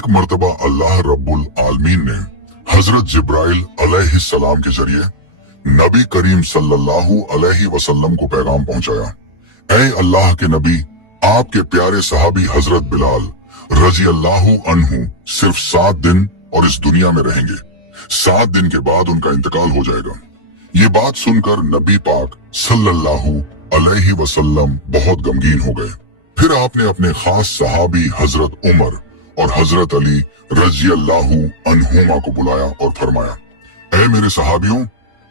एक मर्तबा अल्लाह रब्बुल आलमीन ने हजरत जिब्राइल अलैहिस्सलाम के जरिए नबी करीम सल्लल्लाहु अलैहि वसल्लम को पैगाम पहुंचाया। ऐ अल्लाह के नबी, आपके प्यारे सहाबी हजरत बिलाल रजी अल्लाहु अन्हु सिर्फ 7 दिन और इस दुनिया में रहेंगे। 7 दिन के बाद उनका इंतकाल हो जाएगा। ये बात सुनकर नबी पाक सल्लल्लाहु अलैहि वसल्लम बहुत गमगीन हो गए। फिर आपने अपने खास सहाबी हजरत उमर और हजरत अली रजी अल्लाहु अन्हुमा को बुलाया और फरमाया, ऐ मेरे सहाबियों,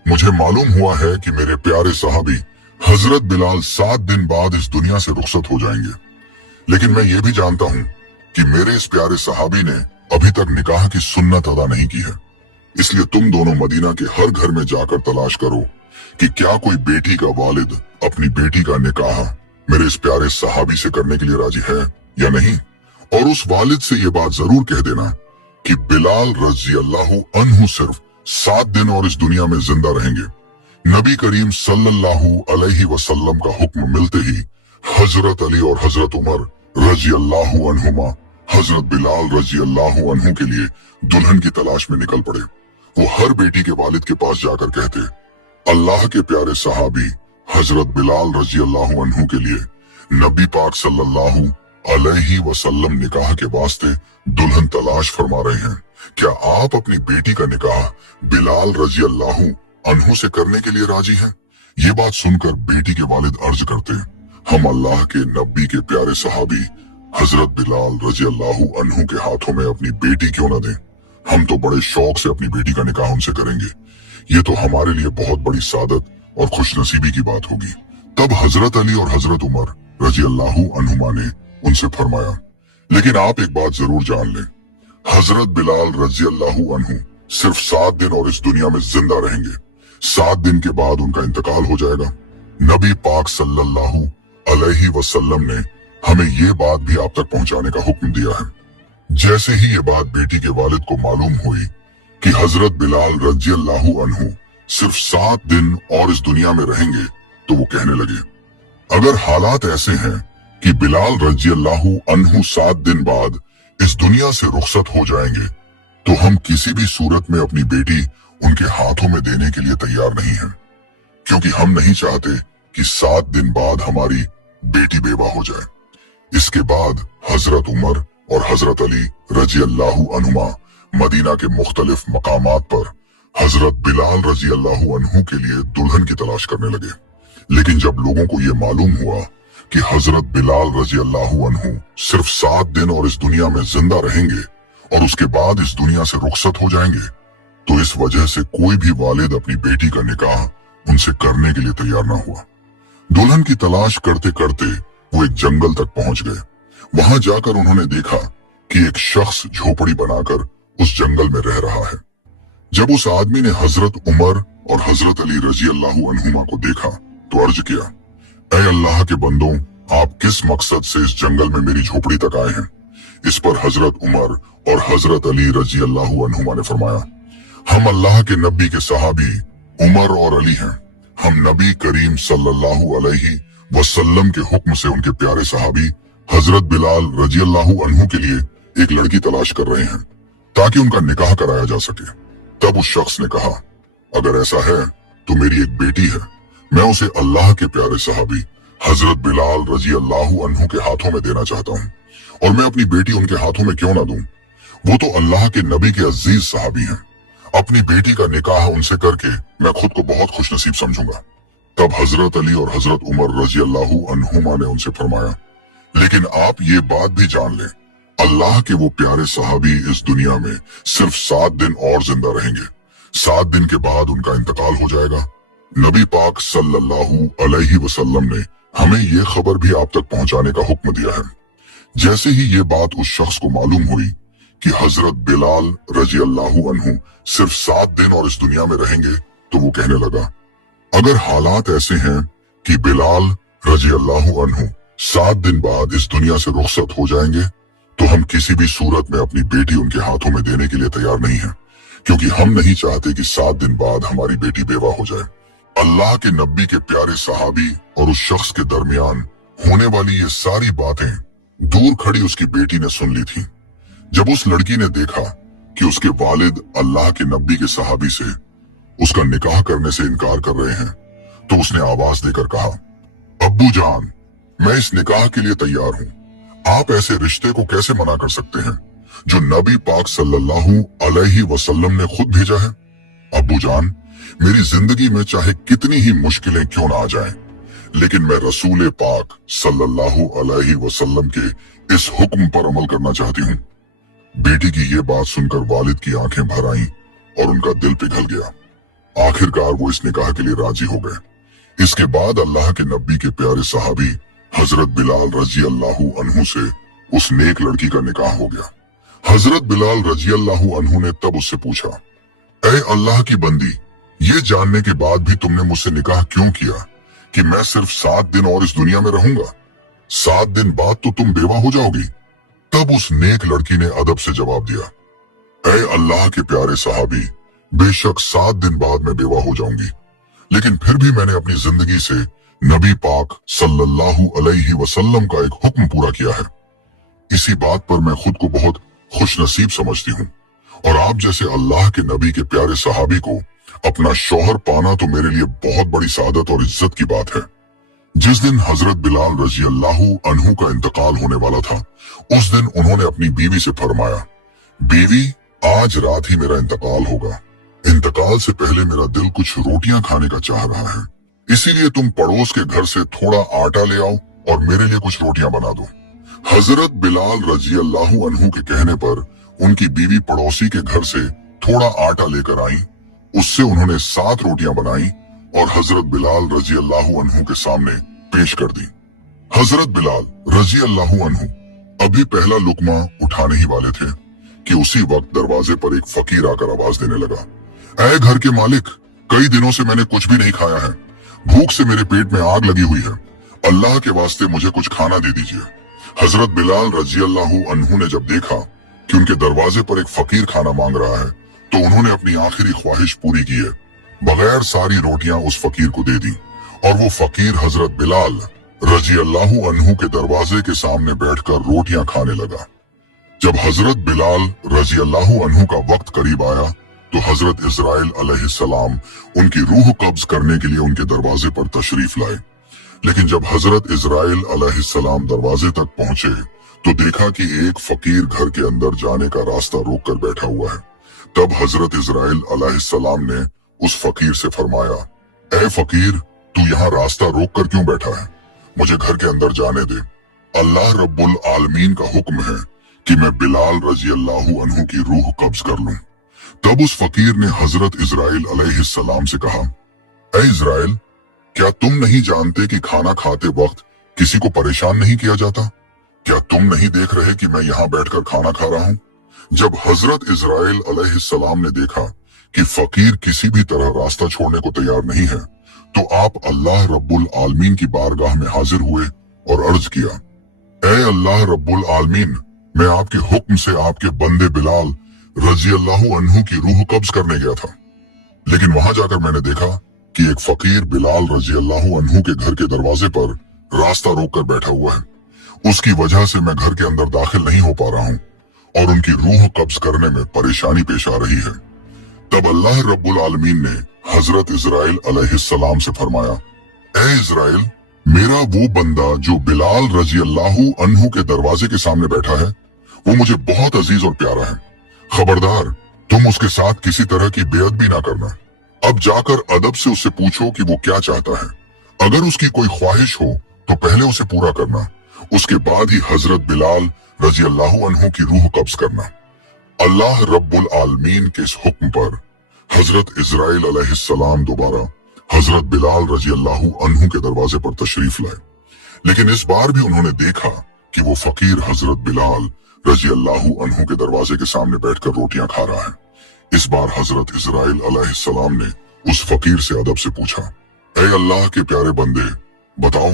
मुझे मालूम हुआ है कि मेरे प्यारे सहाबी हजरत बिलाल 7 दिन बाद इस दुनिया से रुखसत हो जाएंगे, लेकिन मैं ये भी जानता हूँ कि मेरे इस प्यारे सहाबी ने अभी तक निकाह की सुन्नत अदा नहीं की है। इसलिए तुम दोनों मदीना के हर घर में जाकर तलाश करो कि क्या कोई बेटी का वालिद अपनी बेटी का निकाह मेरे इस प्यारे सहाबी से करने के लिए राजी है या नहीं। और उस वालिद से ये बात जरूर कह देना कि बिलाल रजी अल्लाहु अन्हु सिर्फ 7 दिन और इस दुनिया में जिंदा रहेंगे। नबी करीम सल्लल्लाहु अलैहि वसल्लम का हुक्म मिलते ही हजरत अली और हजरत उमर रजी अल्लाहु अन्हुमा हजरत बिलाल रजी अल्लाहु अन्हु के लिए दुल्हन की तलाश में निकल पड़े। वो हर बेटी के वालिद के पास जाकर कहते, अल्लाह के प्यारे सहाबी हजरत बिलाल रजी अल्लाहु अन्हु के लिए नबी पाक सल्लल्लाहु अलैहि वसल्लम निकाह के वास्ते दुल्हन तलाश फरमा रहे हैं। क्या आप अपनी बेटी का निकाह बिलाल रजी अल्लाहु अन्हु से करने के लिए राजी हैं? ये बात सुनकर बेटी के वालिद अर्ज करते, हम अल्लाह के नबी के प्यारे सहाबी हजरत बिलाल रजी अल्लाहु अन्हु के हाथों में अपनी बेटी क्यों न दें। हम तो बड़े शौक से अपनी बेटी का निकाह उनसे करेंगे। ये तो हमारे लिए बहुत बड़ी सादत और खुशनसीबी की बात होगी। तब हजरत अली और हजरत उमर रजी अल्लाहु अन्हुमा ने उनसे फरमाया, लेकिन आप एक बात जरूर जान लें, हजरत बिलाल रजी अल्लाहु अन्हु सिर्फ 7 दिन और इस दुनिया में जिंदा रहेंगे। 7 दिन के बाद उनका इंतकाल हो जाएगा। नबी पाक सल्लल्लाहु अलैहि वसल्लम ने हमें ये बात भी आप तक पहुंचाने का हुक्म दिया है। जैसे ही ये बात बेटी के वालिद को मालूम हुई कि हजरत बिलाल रजी अल्लाहु अन्हु सिर्फ 7 दिन और इस दुनिया में रहेंगे, तो वो कहने लगे, अगर हालात ऐसे हैं कि बिलाल रजी अल्लाहु अन्हु 7 दिन बाद इस दुनिया से रुखसत हो जाएंगे, तो हम किसी भी सूरत में अपनी बेटी उनके हाथों में देने के लिए तैयार नहीं हैं, क्योंकि हम नहीं चाहते कि 7 दिन बाद हमारी बेटी बेवा हो जाए। इसके बाद हजरत उमर और हजरत अली रजी अल्लाहु अन्हुमा मदीना के मुख्तलिफ मकामात पर हजरत बिलाल रजी अल्लाहु अन्हु के लिए दुल्हन की तलाश करने लगे। लेकिन जब लोगों को ये मालूम हुआ कि हजरत बिलाल रजी अल्लाहु अन्हु सिर्फ 7 दिन और इस दुनिया में जिंदा रहेंगे और उसके बाद इस दुनिया से रुखसत हो जाएंगे, तो इस वजह से कोई भी वालिद अपनी बेटी का निकाह उनसे करने के लिए तैयार ना हुआ। दुल्हन की तलाश करते करते वो एक जंगल तक पहुंच गए। वहां जाकर उन्होंने देखा कि एक शख्स झोपड़ी बनाकर उस जंगल में रह रहा है। जब उस आदमी ने हजरत उमर और हजरत अली रजी अल्लाहु अन्हुमा को देखा तो अर्ज किया, ऐ अल्लाह के बंदों, आप किस मकसद से इस जंगल में मेरी झोपड़ी तक आए हैं? इस पर हजरत उमर और हजरत अली रजी अल्लाहु अन्हुमा ने फरमाया, हम अल्लाह के नबी के सहाबी उमर और अली हैं। हम नबी करीम सल्लल्लाहु अलैहि वसल्लम के हुक्म से उनके प्यारे सहाबी हजरत बिलाल रजी अल्लाहु अन्हु के लिए एक लड़की तलाश कर रहे हैं ताकि उनका निकाह कराया जा सके। तब उस शख्स ने कहा, अगर ऐसा है तो मेरी एक बेटी है, मैं उसे अल्लाह के प्यारे सहाबी हजरत बिलाल रजी अल्लाहु अन्हु के हाथों में देना चाहता हूँ, और मैं अपनी बेटी उनके हाथों में क्यों ना दूं? वो तो अल्लाह के नबी के अजीज सहाबी हैं। अपनी बेटी का निकाह उनसे करके मैं खुद को बहुत खुशनसीब समझूंगा। तब हजरत अली और हजरत उमर रजी अल्लाहु अन्हुमा ने उनसे फरमाया, लेकिन आप ये बात भी जान लें, अल्लाह के वो प्यारे सहाबी इस दुनिया में सिर्फ 7 दिन और जिंदा रहेंगे। 7 दिन के बाद उनका इंतकाल हो जाएगा। नबी पाक सल्लल्लाहु अलैहि वसल्लम ने हमें ये खबर भी आप तक पहुंचाने का हुक्म दिया है। जैसे ही ये बात उस शख्स को मालूम हुई कि हजरत बिलाल रजी अल्लाहु अन्हु सिर्फ 7 दिन और इस दुनिया में रहेंगे, तो वो कहने लगा, अगर हालात ऐसे हैं कि बिलाल रजी अल्लाहु अन्हु 7 दिन बाद इस दुनिया से रुखसत हो जाएंगे, तो हम किसी भी सूरत में अपनी बेटी उनके हाथों में देने के लिए तैयार नहीं हैं, क्योंकि हम नहीं चाहते कि 7 दिन बाद हमारी बेटी बेवा हो जाए। अल्लाह के नबी के प्यारे सहाबी और उस शख्स के दरमियान होने वाली ये सारी बातें दूर खड़ी उसकी बेटी ने सुन ली थी। जब उस लड़की ने देखा कि उसके वालिद अल्लाह के नबी के सहाबी से उसका निकाह करने से इनकार कर रहे हैं, तो उसने आवाज देकर कहा, अब्बू जान, मैं इस निकाह के लिए तैयार हूं। आप ऐसे रिश्ते को कैसे मना कर सकते हैं जो नबी पाक सल्लल्लाहु अलैहि वसल्लम ने खुद भेजा है? अब्बू जान, मेरी जिंदगी में चाहे कितनी ही मुश्किलें क्यों ना आ जाएं, लेकिन मैं रसूल पाक सल्लल्लाहु अलैहि वसल्लम के इस हुक्म पर अमल करना चाहती हूँ। बेटी की ये बात सुनकर वालिद की आंखें भर आईं और उनका दिल पिघल गया। आखिरकार वो इस निकाह के लिए राजी हो गए। इसके बाद अल्लाह के नबी के प्यारे सहाबी हजरत बिलाल रजी अल्लाहु अन्हु से उस नेक लड़की का निकाह हो गया। हजरत बिलाल रजी अल्लाहु अन्हु ने तब उससे पूछा, ऐ अल्लाह की बंदी, ये जानने के बाद भी तुमने मुझसे निकाह क्यों किया कि मैं सिर्फ 7 दिन और इस दुनिया में रहूंगा? 7 दिन बाद तो तुम बेवा हो जाओगी। तब उस नेक लड़की ने अदब से जवाब दिया, ऐ अल्लाह के प्यारे सहाबी, बेशक 7 दिन बाद मैं बेवा हो जाऊंगी, लेकिन फिर भी मैंने अपनी जिंदगी से नबी पाक सल्लल्लाहु अलैहि वसल्लम का एक हुक्म पूरा किया है। इसी बात पर मैं खुद को बहुत खुश नसीब समझती हूँ, और आप जैसे अल्लाह के नबी के प्यारे सहाबी को अपना शौहर पाना तो मेरे लिए बहुत बड़ी सादत और इज्जत की बात है। जिस दिन हजरत बिलाल रजी अल्लाहु अन्हु का इंतकाल होने वाला था, उस दिन उन्होंने अपनी बीवी से फरमाया, बीवी, आज रात ही मेरा इंतकाल होगा। इंतकाल से पहले मेरा दिल कुछ रोटियां खाने का चाह रहा है, इसीलिए तुम पड़ोस के घर से थोड़ा आटा ले आओ और मेरे लिए कुछ रोटियां बना दो। हजरत बिलाल रजी अल्लाहु अन्हु के कहने पर उनकी बीवी पड़ोसी के घर से थोड़ा आटा लेकर आई। उससे उन्होंने 7 रोटियां बनाई और हजरत बिलाल रजी अल्लाहु अन्हु के सामने पेश कर दी। हजरत बिलाल रजी अल्लाहु अन्हु अभी पहला लुकमा उठाने ही वाले थे कि उसी वक्त दरवाजे पर एक फकीर आकर आवाज देने लगा, ऐ घर के मालिक, कई दिनों से मैंने कुछ भी नहीं खाया है, भूख से मेरे पेट में आग लगी हुई है, अल्लाह के वास्ते मुझे कुछ खाना दे दीजिए। हजरत बिलाल रजी अल्लाहु अन्हु ने जब देखा कि उनके दरवाजे पर एक फकीर खाना मांग रहा है, तो उन्होंने अपनी आखिरी ख्वाहिश पूरी की है, बगैर सारी रोटियां उस फकीर को दे दी, और वो फकीर हजरत बिलाल रजी अल्लाहु अन्हु के दरवाजे के सामने बैठकर रोटियां खाने लगा। जब हजरत बिलाल रजी अल्लाहु अन्हु का वक्त करीब आया, तो हजरत इजराइल अलैहिस्सलाम उनकी रूह कब्ज करने के लिए उनके दरवाजे पर तशरीफ लाए। लेकिन जब हजरत इजराइल अलैहिस्सलाम दरवाजे तक पहुंचे, तो देखा कि एक फकीर घर के अंदर जाने का रास्ता रोक कर बैठा हुआ है। तब हजरत इजराइल अलैहिस्सलाम ने उस फकीर से फरमाया, ऐ फकीर, तू यहाँ रास्ता रोक कर क्यों बैठा है? मुझे घर के अंदर जाने दे। अल्लाह रब्बुल आलमीन का हुक्म है कि मैं बिलाल रजी अल्लाहु अन्हु की रूह कब्ज कर लूं। तब उस फकीर ने हजरत इजराइल अलैहिस्सलाम से कहा, ऐ इजराइल, क्या तुम नहीं जानते कि खाना खाते वक्त किसी को परेशान नहीं किया जाता? क्या तुम नहीं देख रहे कि मैं यहाँ बैठकर खाना खा रहा हूँ? जब हजरत इजराइल अलैहिस्सलाम ने देखा कि फकीर किसी भी तरह रास्ता छोड़ने को तैयार नहीं है, तो आप अल्लाह रब्बुल आलमीन की बारगाह में हाजिर हुए और अर्ज किया, ऐ अल्लाह रब्बुल आलमीन, मैं आपके हुक्म से आपके बंदे बिलाल रजी अल्लाहु अन्हु की रूह कब्ज करने गया था, लेकिन वहां जाकर मैंने देखा कि एक फकीर बिलाल रजी अल्लाहु अन्हु के घर के दरवाजे पर रास्ता रोक कर बैठा हुआ है। उसकी वजह से मैं घर के अंदर दाखिल नहीं हो पा रहा हूँ और उनकी रूह कब्ज करने में परेशानी पेश आ रही है। तब अल्लाह रब्बुल आलमीन ने हजरत इजराइल अलैहिस्सलाम से फरमाया, ऐ इजराइल, मेरा वो बंदा जो बिलाल रजी अल्लाहु अन्हु के दरवाजे के सामने बैठा है, वो मुझे बहुत अजीज और प्यारा है। खबरदार, तुम उसके साथ किसी तरह की बेअदबी ना करना। अब जाकर अदब से उससे पूछो कि वो क्या चाहता है। अगर उसकी कोई ख्वाहिश हो तो पहले उसे पूरा करना, उसके बाद ही हजरत बिलाल रजी अल्लाहु अन्हु की रूह कब्ज करना। अल्लाह रब्बुल आलमीन के इस हुक्म पर हजरत इजराइल अलैहिस्सलाम दोबारा हजरत बिलाल रजी अल्लाहु अन्हु के दरवाजे पर तशरीफ लाए, लेकिन इस बार भी उन्होंने देखा कि वो फकीर हजरत बिलाल रजी अल्लाहु अन्हु के दरवाजे के सामने बैठकर रोटियां खा रहा है। इस बार हजरत इजराइल अलैहिस्सलाम ने उस फकीर से अदब से पूछा, ऐ अल्लाह के प्यारे बंदे, बताओ,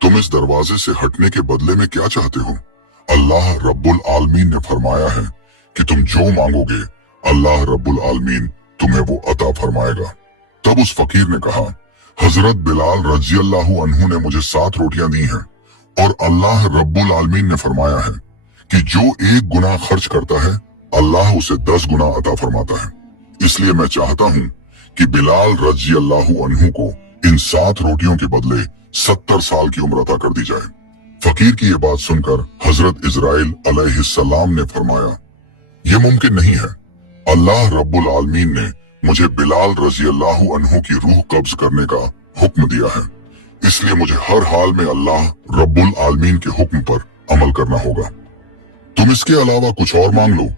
तुम इस दरवाजे से हटने के बदले में क्या चाहते हो? अल्लाह रब्बुल आलमीन ने फरमाया है कि तुम जो मांगोगे अल्लाह रब्बुल आलमीन तुम्हें वो अता फरमाएगा। तब उस फकीर ने कहा, हजरत बिलाल रजी अल्लाहु अन्हु ने मुझे 7 रोटियां दी हैं और अल्लाह रब्बुल आलमीन ने फरमाया है कि जो एक गुनाह खर्च करता है अल्लाह उसे 10 गुना अता फरमाता है। इसलिए मैं चाहता हूँ कि बिलाल रजी अल्लाह अन्हु को इन 7 रोटियों के बदले 70 साल की उम्र अता कर दी जाए। फकीर की ये बात सुनकर हजरत इजराइल अलैहिस्सलाम ने फरमाया, ये मुमकिन नहीं है। अल्लाह रब्बुल आलमीन ने मुझे बिलाल रजी अल्लाह अन्हु की रूह कब्ज करने का हुक्म दिया है, इसलिए मुझे हर हाल में अल्लाह रब्बुल आलमीन के हुक्म पर अमल करना होगा। तुम इसके अलावा कुछ और मांग लो,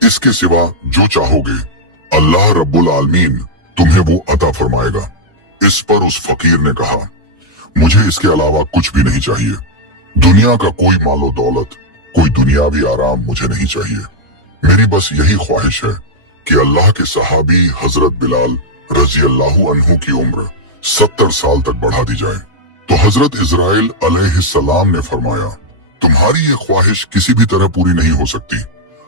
इसके सिवा जो चाहोगे अल्लाह रब्बुल आलमीन तुम्हें वो अता फरमाएगा। इस पर उस फकीर ने कहा, मुझे इसके अलावा कुछ भी नहीं चाहिए। दुनिया का कोई मालो दौलत, कोई दुनियावी आराम मुझे नहीं चाहिए। मेरी बस यही ख्वाहिश है कि अल्लाह के सहाबी हजरत बिलाल रजी अल्लाह अन्हु की उम्र 70 साल तक बढ़ा दी जाए। तो हजरत इजराइल अलैहिस्सलाम ने फरमाया, तुम्हारी ये ख्वाहिश किसी भी तरह पूरी नहीं हो सकती।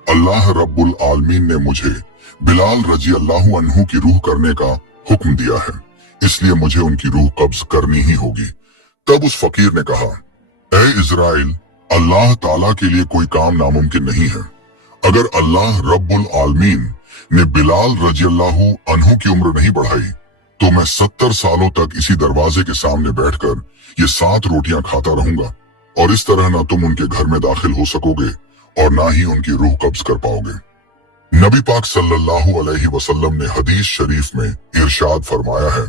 अल्लाह रब्बुल आलमीन ने मुझे बिलाल रजी अल्लाह अन्हु की रूह करने का हुक्म दिया है, इसलिए मुझे उनकी रूह कब्ज करनी ही होगी। तब उस फकीर ने कहा, ऐ इजराइल, अल्लाह ताला के लिए कोई काम नामुमकिन नहीं है। अगर अल्लाह रब्बुल आलमीन ने बिलाल रजी अल्लाह अन्हु की उम्र नहीं बढ़ाई तो मैं 70 सालों तक इसी दरवाजे के सामने बैठकर ये 7 रोटियां खाता रहूंगा, और इस तरह ना तुम उनके घर में दाखिल हो सकोगे और ना ही उनकी रूह कब्ज कर पाओगे। नबी पाक सल्लल्लाहु अलैहि वसल्लम ने हदीस शरीफ में इरशाद फरमाया है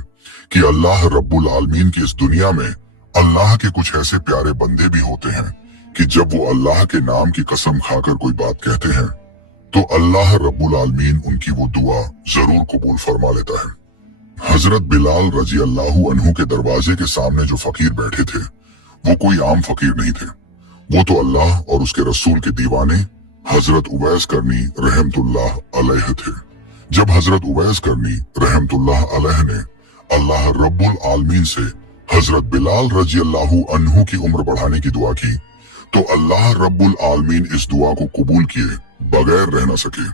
कि अल्लाह रब्बुल आलमीन की इस दुनिया में अल्लाह के कुछ ऐसे प्यारे बंदे भी होते हैं कि जब वो अल्लाह के नाम की कसम खाकर कोई बात कहते हैं तो अल्लाह रब्बुल आलमीन उनकी वो दुआ जरूर कबूल फरमा लेता है। हजरत बिलाल रजी अल्लाह अन्हु के दरवाजे के सामने जो फकीर बैठे थे वो कोई आम फकीर नहीं थे, वो तो अल्लाह और उसके रसूल के दीवाने हजरत उवैस करनी रहमतुल्लाह अलैह थे। जब हजरत उवैस करनी रहमतुल्लाह अलैह ने अल्लाह रब्बुल आलमीन से हजरत बिलाल रजी अल्लाह अन्हु की उम्र बढ़ाने की दुआ की तो अल्लाह रब्बुल आलमीन इस दुआ को कबूल किए बगैर रह न सके।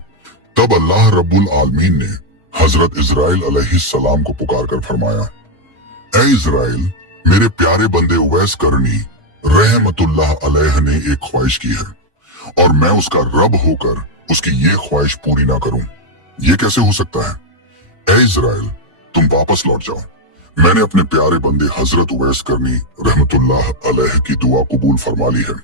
तब अल्लाह रब्बुल आलमीन ने हजरत इजराइल अलैहिस्सलाम को पुकार कर फरमाया, ऐ इजराइल, मेरे प्यारे बंदे उवैस करनी रहमतुल्लाह अलैह ने एक ख्वाहिश की है और मैं उसका रब होकर उसकी ये ख्वाहिश पूरी ना करूं, ये कैसे हो सकता है? ऐ इजराइल, तुम वापस लौट जाओ। मैंने अपने प्यारे बंदे हजरत उवैस करनी रहमतुल्लाह अलैह की दुआ कबूल फरमा ली है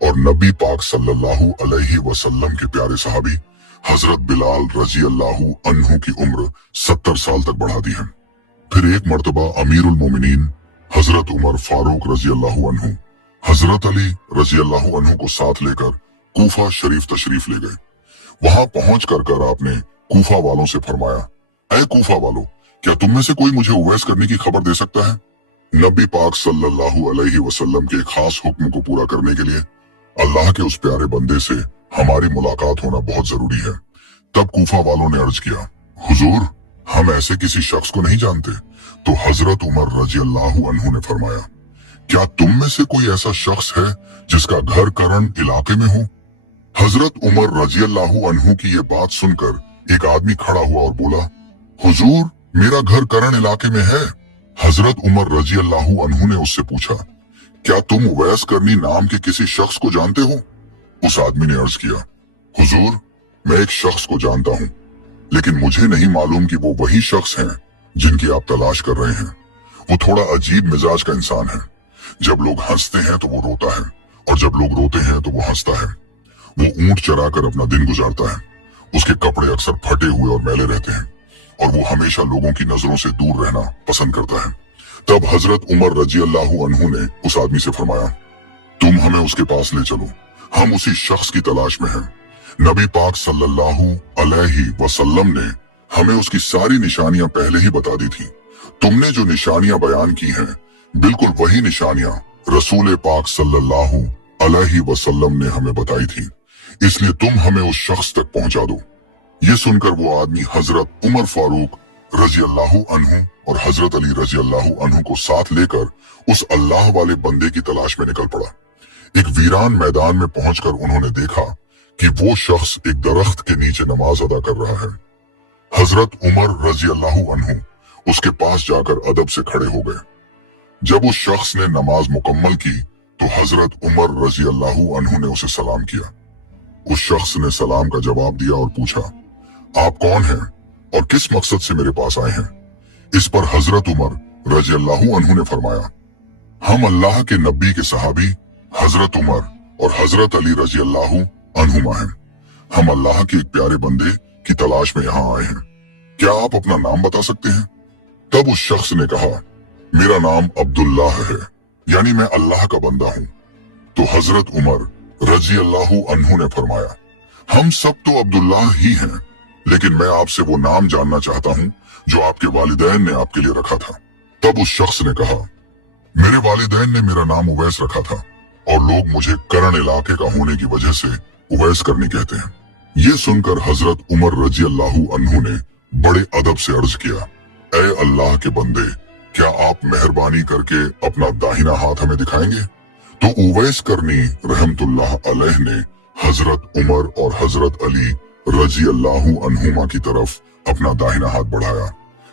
और नबी पाक सल्लल्लाहु अलैहि वसल्लम के प्यारे सहाबी हजरत बिलाल रजी अल्लाह अन्हु की उम्र 70 साल तक बढ़ा दी है। फिर एक मर्तबा अमीरुल मोमिनीन हजरत उमर फारूक रजी अल्लाह अन्हु हजरत अली रजी अल्लाह अन्हु को साथ लेकर कूफा शरीफ तशरीफ ले गए। वहां पहुंच कर आपने कूफा वालों से फरमाया, ऐ कूफा वालों, क्या तुम में से कोई मुझे उवैस करने की खबर दे सकता है? नबी पाक सल्लल्लाहु अलैहि वसल्लम के खास हुक्म को पूरा करने के लिए अल्लाह के उस प्यारे बंदे से हमारी मुलाकात होना बहुत जरूरी है। तब कूफा वालों ने अर्ज किया, हुजूर, हम ऐसे किसी शख्स को नहीं जानते। तो हजरत उमर रजी अल्लाह अन्हु ने फरमाया, क्या तुम में से कोई ऐसा शख्स है जिसका घर करण इलाके में हो? हजरत उमर रजी अल्लाह अन्हु की ये बात सुनकर एक आदमी खड़ा हुआ और बोला, हुजूर, मेरा घर करण इलाके में है। हजरत उमर रजी अल्लाह अन्हु ने उससे पूछा, क्या तुम उवैस करनी नाम के किसी शख्स को जानते हो? उस आदमी ने अर्ज किया, हुजूर, मैं एक शख्स को जानता हूँ, लेकिन मुझे नहीं मालूम कि वो वही शख्स हैं जिनकी आप तलाश कर रहे हैं। वो थोड़ा अजीब मिजाज का इंसान है। जब लोग हंसते हैं तो वो रोता है और जब लोग रोते हैं तो वो हंसता है। वो ऊंट चराकर अपना दिन गुजारता है। उसके कपड़े अक्सर फटे हुए और मैले रहते हैं और वो हमेशा लोगों की नजरों से दूर रहना पसंद करता है। तब हजरत उमर रजी अल्लाह अन्हु ने उस आदमी से फरमाया, तुम हमें उसके पास ले चलो, हम उसी शख्स की तलाश में हैं। नबी पाक सल्लल्लाहु अलैहि वसल्लम ने हमें उसकी सारी निशानियां पहले ही बता दी थी। तुमने जो निशानियां बयान की हैं, बिल्कुल वही निशानियां रसूल पाक सल्लल्लाहु अलैहि वसल्लम ने हमें बताई थी, इसलिए तुम हमें उस शख्स तक पहुंचा दो। ये सुनकर वो आदमी हजरत उमर फारूक रजी अल्लाह अन्हु और हजरत अली रजी अल्लाह अन्हु को साथ लेकर उस अल्लाह वाले बंदे की तलाश में निकल पड़ा। एक वीरान मैदान में पहुंचकर उन्होंने देखा कि वो शख्स एक दरख्त के नीचे नमाज अदा कर रहा है। हजरत उमर रजी अल्लाह अन्हु उसके पास जाकर अदब से खड़े हो गए। जब उस शख्स ने नमाज मुकम्मल की तो हजरत उमर रजी अल्लाह अन्हु ने उसे सलाम किया। उस शख्स ने सलाम का जवाब दिया और पूछा, आप कौन हैं और किस मकसद से मेरे पास आए हैं? इस पर हजरत उमर रजी अल्लाह अन्हु ने फरमाया, हम अल्लाह के नबी के सहाबी हजरत उमर और हजरत अली रजी अल्लाह अन्हुमा हैं। हम अल्लाह के एक प्यारे बंदे की तलाश में यहाँ आए हैं। क्या आप अपना नाम बता सकते हैं? तब उस शख्स ने कहा, मेरा नाम अब्दुल्लाह है, यानी मैं अल्लाह का बंदा हूँ। तो हजरत उमर रजी अल्लाह अन्हु ने फरमाया, हम सब तो अब्दुल्लाह ही हैं, लेकिन मैं आपसे वो नाम जानना चाहता हूँ जो आपके वालिदैन ने आपके लिए रखा था। तब उस शख्स ने कहा, मेरे वालिदैन ने मेरा नाम उवैस रखा था और लोग मुझे करण इलाके का होने की वजह से उवैस करनी कहते हैं। ये सुनकर हजरत उमर रजी अल्लाह अन्हु ने बड़े अदब से अर्ज किया, ऐ अल्लाह के बंदे, क्या आप मेहरबानी करके अपना दाहिना हाथ हमें दिखाएंगे? तो उवैस करनी रहमतुल्लाह अलैह ने हजरत उमर और हजरत अली रजी अल्लाह अन्हुमा की तरफ अपना दाहिना हाथ बढ़ाया।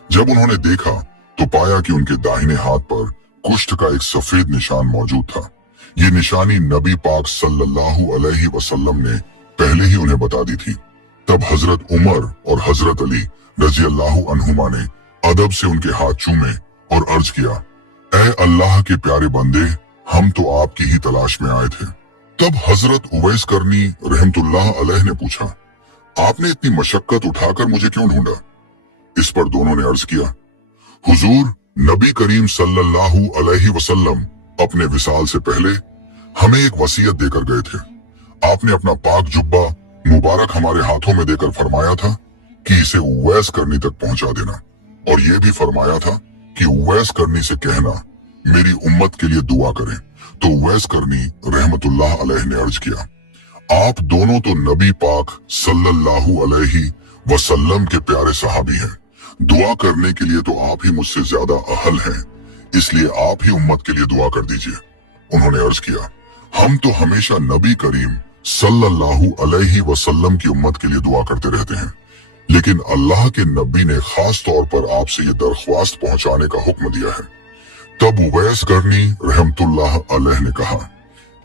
जब उन्होंने देखा तो पाया कि उनके दाहिने हाथ पर कुष्ठ का एक सफेद निशान मौजूद था। ये निशानी नबी पाक सल्लल्लाहु अलैहि वसल्लम ने पहले ही उन्हें बता दी थी। तब हजरत उमर और हजरत अली रजी अल्लाह अन्हुमा ने अदब से उनके हाथ चूमे और अर्ज किया, ऐ अल्लाह के प्यारे बंदे, हम तो आपकी ही तलाश में आए थे। तब हजरत उवैस करनी रहमतुल्लाह अलैह ने पूछा, आपने इतनी मशक्कत उठाकर मुझे क्यों ढूंढा? इस पर दोनों ने अर्ज किया, हुजूर, नबी करीम सल्लल्लाहु अलैहि वसल्लम अपने विसाल से पहले हमें एक वसीयत देकर गए थे। आपने अपना पाक जुब्बा मुबारक हमारे हाथों में देकर फरमाया था कि इसे उवैस करनी तक पहुंचा देना, और ये भी फरमाया था कि उवैस करनी से कहना मेरी उम्मत के लिए दुआ करें। तो उवैस करनी रहमतुल्लाह अलैह ने अर्ज किया, आप दोनों तो नबी पाक सल्लल्लाहु अलैहि वसल्लम के प्यारे सहाबी हैं। दुआ करने के लिए तो आप ही मुझसे ज्यादा अहल हैं, इसलिए आप ही उम्मत के लिए दुआ कर दीजिए। उन्होंने अर्ज किया, हम तो हमेशा नबी करीम सल्लल्लाहु अलैहि वसल्लम की उम्मत के लिए दुआ करते रहते हैं, लेकिन अल्लाह के नबी ने खास तौर पर आपसे ये दरख्वास्त पहुंचाने का हुक्म दिया है। तब उवैस करनी रहमतुल्लाह अलैह ने कहा,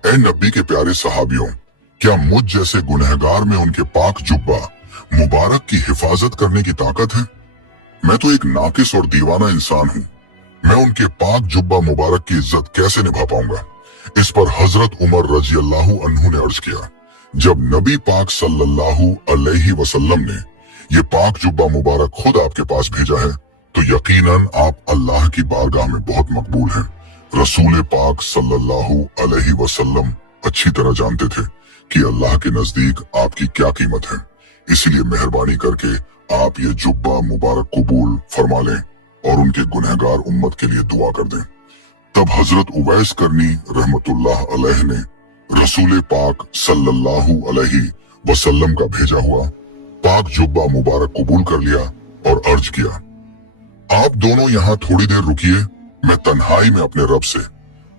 ए नबी के प्यारे सहाबियों, क्या मुझ जैसे गुनहगार में उनके पाक जुब्बा मुबारक की हिफाजत करने की ताकत है? मैं तो एक नाकिस और दीवाना इंसान हूँ, मैं उनके पाक जुब्बा मुबारक की इज्जत कैसे निभा पाऊंगा? इस पर हजरत उमर रजी अल्लाह अन्हु ने अर्ज किया, जब नबी पाक सल्लल्लाहु अलैहि वसल्लम ने ये पाक जुब्बा मुबारक खुद आपके पास भेजा है तो यकीनन आप अल्लाह की बारगाह में बहुत मकबूल हैं। रसूल पाक सल्लल्लाहु अलैहि वसल्लम अच्छी तरह जानते थे कि अल्लाह के नजदीक आपकी क्या कीमत है, इसलिए मेहरबानी करके आप ये जुब्बा मुबारक कबूल फरमा लें और उनके गुनहगार उम्मत के लिए दुआ कर दें। तब हजरत उवैस करनी रहमतुल्लाह अलैह ने रसूल पाक सल्लल्लाहु अलैहि वसल्लम का भेजा हुआ पाक जुब्बा मुबारक कबूल कर लिया और अर्ज किया, आप दोनों यहाँ थोड़ी देर रुकिए, मैं तन्हाई में अपने रब से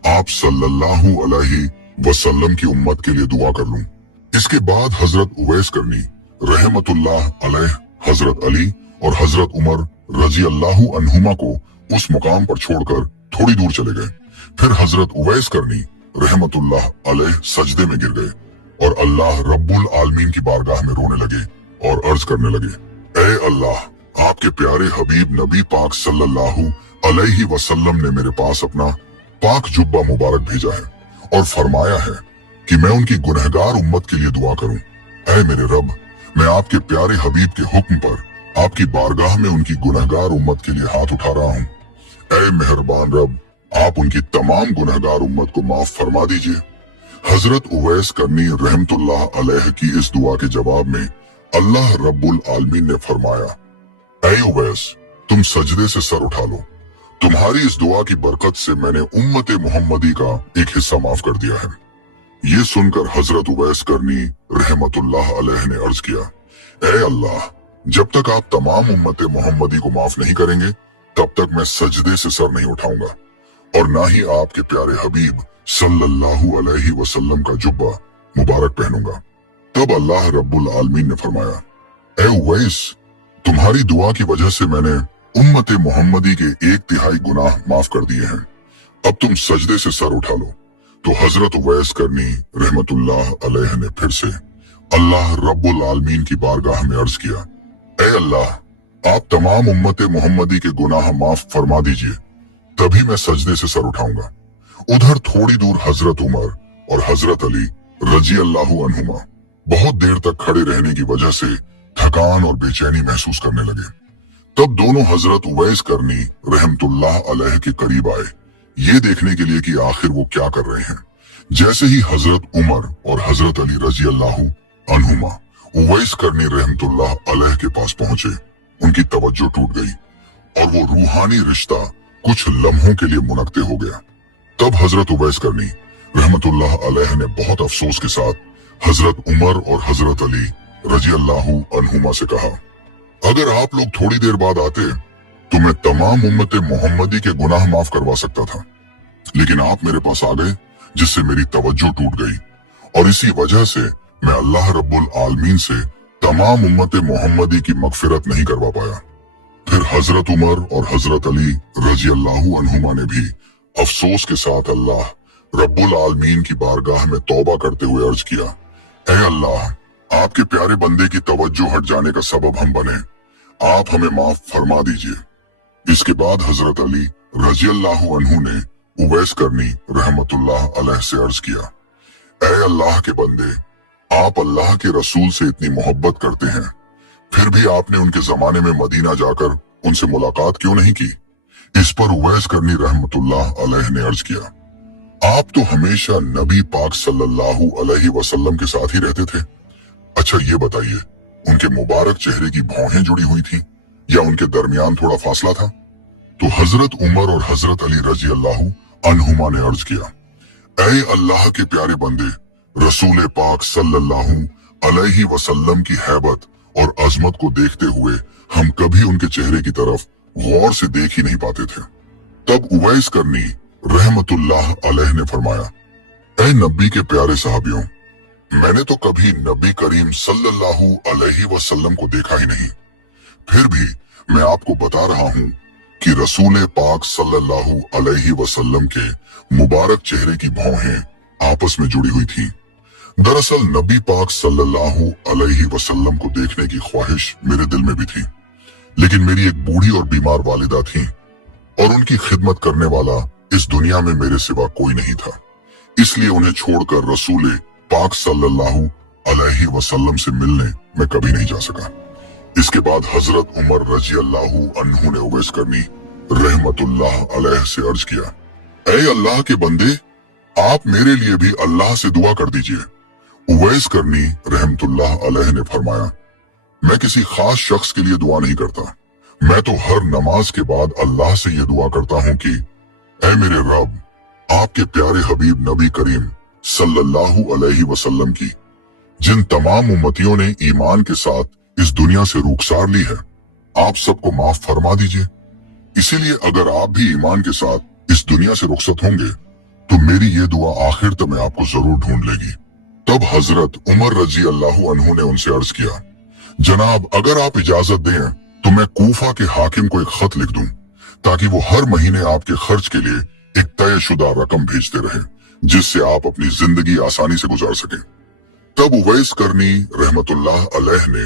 आप सल्लल्लाहु अलैहि वसल्लम की उम्मत के लिए दुआ कर लूं। इसके बाद हजरत उवैस करनी रहमतुल्लाह अलैह हजरत अली और हजरत उमर रजी अल्लाह अन्हुमा को उस मुकाम पर छोड़कर थोड़ी दूर चले गए। फिर हजरत उवैस करनी रहमतुल्लाह अलैह सजदे में गिर गए और अल्लाह रब्बुल आलमीन की बारगाह में रोने लगे और अर्ज करने लगे, ऐ अल्लाह, आपके प्यारे हबीब नबी पाक सल्लल्लाहु अलैहि वसल्लम ने मेरे पास अपना पाक जुब्बा मुबारक भेजा है और फरमाया है कि मैं उनकी गुनहगार उम्मत के लिए दुआ करूं। ऐ मेरे रब, मैं आपके प्यारे हबीब के हुक्म पर आपकी बारगाह में उनकी गुनहगार उम्मत के लिए हाथ उठा रहा हूँ। ऐ मेहरबान रब, आप उनकी तमाम गुनहगार उम्मत को माफ फरमा दीजिए। हजरत उवैस करनी रहमतुल्लाह अलैह की इस दुआ के जवाब में अल्लाह रब्बुल आलमीन ने फरमाया, ऐ उवैस, तुम सजदे से सर उठा लो, तुम्हारी इस दुआ की बरकत से मैंने उम्मत मोहम्मदी का एक हिस्सा माफ कर दिया है। ये सुनकर हजरत उवैस करनी रहमतुल्लाह अलैह ने अर्ज किया, ऐ अल्लाह, जब तक आप तमाम उम्मत मोहम्मदी को माफ नहीं करेंगे तब तक मैं सजदे से सर नहीं उठाऊंगा और ना ही आपके प्यारे हबीब सल्लल्लाहु अलैहि वसल्लम का जुब्बा मुबारक पहनूंगा। तब अल्लाह रब्बुल आलमीन ने फरमाया, ऐ उवैस, तुम्हारी दुआ की वजह से मैंने उम्मत मोहम्मदी के 1/3 गुनाह माफ कर दिए हैं, अब तुम सजदे से सर उठा लो। तो हजरत उवैस करनी रहमतुल्लाह अलैह ने फिर से अल्लाह रब्बुल आलमीन की बारगाह में अर्ज किया, ऐ अल्लाह, आप तमाम उम्मत मोहम्मदी के गुनाह माफ फरमा दीजिए, तभी मैं सजदे से सर उठाऊंगा। उधर थोड़ी दूर हजरत उमर और हजरत अली रजी अल्लाहु अन्हुमा बहुत देर तक खड़े रहने की वजह से थकान और बेचैनी महसूस करने लगे। तब दोनों हजरत उवैस करनी रहमतुल्लाह अलैह के करीब आए, ये देखने के लिए कि आखिर वो क्या कर रहे हैं। जैसे ही हजरत उमर और हजरत अली रजी अल्लाहु अन्हुमा उवैस करनी रहमतुल्लाह अलैह के पास पहुंचे, उनकी तवज्जो टूट गई और वो रूहानी रिश्ता कुछ लम्हों के लिए मुनक्ते हो गया। तब हजरत उवैस करनी रहमतुल्लाह अलैह ने बहुत अफसोस के साथ हजरत उमर और हजरत अली रजी अल्लाहु अन्हुमा से कहा, अगर आप लोग थोड़ी देर बाद आते तो मैं तमाम उम्मत मोहम्मदी के गुनाह माफ करवा सकता था, लेकिन आप मेरे पास आ गए जिससे मेरी तवज्जो टूट गई और इसी वजह से मैं अल्लाह रब्बुल आलमीन से तमाम उम्मत मोहम्मदी की मगफिरत नहीं करवा पाया। फिर हजरत उमर और हजरत अली रजी अल्लाहु अन्हुमा ने भी अफसोस के साथ अल्लाह रब्बुल आलमीन की बारगाह में तौबा करते हुए अर्ज किया, ऐ अल्लाह, आपके प्यारे बंदे की तवज्जो हट जाने का सबब हम बने, आप हमें माफ फरमा दीजिए। इसके बाद हजरत अली रजी अल्लाहु अन्हु ने उवैस करनी रहमतुल्लाह अलैह से अर्ज किया, ऐ अल्लाह के बंदे, आप अल्लाह के रसूल से इतनी मोहब्बत करते हैं, फिर भी आपने उनके जमाने में मदीना जाकर उनसे मुलाकात क्यों नहीं की? इस पर उवैस करनी रहमतुल्लाह अलैह ने अर्ज किया, आप तो हमेशा नबी पाक सल्लल्लाहु अलैहि वसल्लम के साथ ही रहते थे। अच्छा ये बताइए, उनके मुबारक चेहरे की भौहें जुड़ी हुई थी या उनके दरमियान थोड़ा फासला था? तो हजरत उमर और हजरत अली रजी अल्लाहु अन्हुमा ने अर्ज किया, ऐ अल्लाह के प्यारे बंदे, रसूल पाक सल्लल्लाहु अलैहि वसल्लम की हैबत और अजमत को देखते हुए हम कभी उनके चेहरे की तरफ गौर से देख ही नहीं पाते थे। तब उवैस करनी रहमतुल्लाह अलैह ने फरमाया, ऐ नबी के प्यारे साहबियों, मैंने तो कभी नबी करीम सल्लल्लाहु अलैहि वसल्लम को देखा ही नहीं, फिर भी मैं आपको बता रहा हूँ कि रसूल पाक सल्लल्लाहु अलैहि वसल्लम के मुबारक चेहरे की भौहें आपस में जुड़ी हुई थी। दरअसल नबी पाक सल्लल्लाहु अलैहि वसल्लम को देखने की ख्वाहिश मेरे दिल में भी थी, लेकिन मेरी एक बूढ़ी और बीमार वालिदा थी और उनकी खिदमत करने वाला इस दुनिया में मेरे सिवा कोई नहीं था, इसलिए उन्हें छोड़कर रसूल पाक सल्लल्लाहु अलैहि वसल्लम से मिलने मैं कभी नहीं जा सका। इसके बाद हजरत उमर रजी अल्लाहु अन्हु ने उवैस करनी रहमतुल्लाह अलैह से अर्ज किया, ऐ अल्लाह के बंदे, आप मेरे लिए भी अल्लाह से दुआ कर दीजिए। उवैस करनी रहमतुल्लाह अलैह ने फरमाया, मैं किसी खास शख्स के लिए दुआ नहीं करता, मैं तो हर नमाज के बाद अल्लाह से ये दुआ करता हूँ कि ऐ मेरे रब, आपके प्यारे हबीब नबी करीम सल्लल्लाहु अलैहि वसल्लम की जिन तमाम उम्मतियों ने ईमान के साथ इस दुनिया से रुखसार ली है, आप सबको माफ फरमा दीजिए। इसीलिए अगर आप भी ईमान के साथ इस दुनिया से रुखसत होंगे तो मेरी ये दुआ आखिर तक में आपको जरूर ढूंढ लेगी। तब हजरत उमर रजी अल्लाहु अन्हु ने उनसे अर्ज किया, जनाब, अगर आप इजाजत दें तो मैं कूफा के हाकिम को एक खत लिख दूं ताकि वो हर महीने आपके खर्च के लिए एक तयशुदा रकम भेजते रहे, जिससे आप अपनी जिंदगी आसानी से गुजार सके। तब उवैस करनी रहमतुल्लाह अलैह ने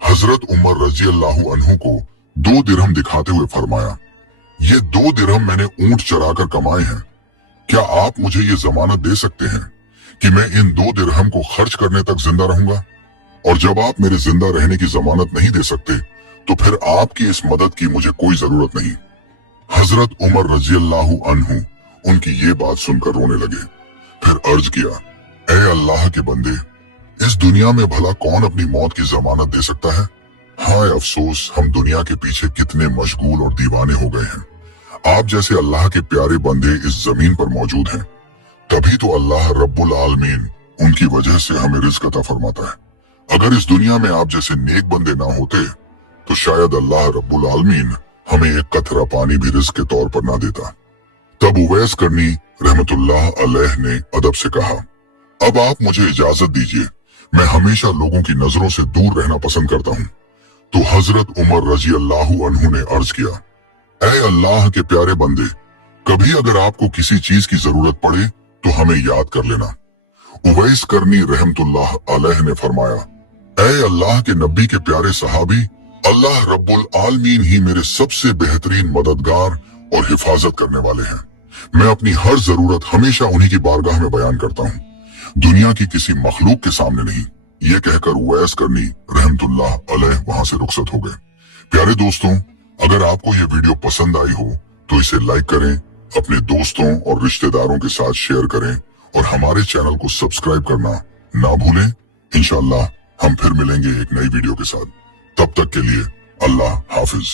हजरत उमर रजी अल्लाहु अन्हु को 2 दिरहम दिखाते हुए फरमाया, ये 2 दिरहम मैंने ऊंट चराकर कमाए हैं, क्या आप मुझे ये जमानत दे सकते हैं कि मैं इन 2 दिरहम को खर्च करने तक जिंदा रहूंगा? और जब आप मेरे जिंदा रहने की जमानत नहीं दे सकते तो फिर आपकी इस मदद की मुझे कोई जरूरत नहीं। हजरत उमर रजी अल्लाहु अन्हु उनकी ये बात सुनकर रोने लगे, फिर अर्ज किया, ऐ अल्लाह के बंदे, इस दुनिया में भला कौन अपनी मौत की जमानत दे सकता है? हाय अफसोस, हम दुनिया के पीछे कितने मशगूल और दीवाने हो गए हैं। आप जैसे अल्लाह के प्यारे बंदे इस जमीन पर मौजूद हैं, तभी तो अल्लाह रब्बुल आलमीन उनकी वजह से हमें रिज़्क अता फरमाता है। अगर इस दुनिया में आप जैसे नेक बंदे ना होते तो शायद अल्लाह रब्बुल आलमीन हमें एक कतरा पानी भी रिज़्क के तौर पर ना देता। तब उवैस करनी रहमतुल्लाह अलैह ने अदब से कहा, अब आप मुझे इजाजत दीजिए, मैं हमेशा लोगों की नजरों से दूर रहना पसंद करता हूँ। तो हजरत उमर रजी अल्लाहु अन्हु ने अर्ज किया, ऐ अल्लाह के प्यारे बंदे, कभी अगर आपको किसी चीज की जरूरत पड़े तो हमें याद कर लेना। उवैस करनी रहमतुल्लाह अलैह ने फरमाया, ऐ अल्लाह के नबी के प्यारे सहाबी, अल्लाह रब्बुल आलमीन ही मेरे सबसे बेहतरीन मददगार और हिफाजत करने वाले हैं। मैं अपनी हर जरूरत हमेशा उन्हीं की बारगाह में बयान करता हूँ, दुनिया की किसी मखलूक के सामने नहीं। ये कहकर उवैस करनी रहमतुल्लाह अलैह वहां से रुखसत हो गए। प्यारे दोस्तों, अगर आपको ये वीडियो पसंद आई हो तो इसे लाइक करें, अपने दोस्तों और रिश्तेदारों के साथ शेयर करें और हमारे चैनल को सब्सक्राइब करना ना भूलें। इंशाअल्लाह हम फिर मिलेंगे एक नई वीडियो के साथ। तब तक के लिए अल्लाह हाफिज।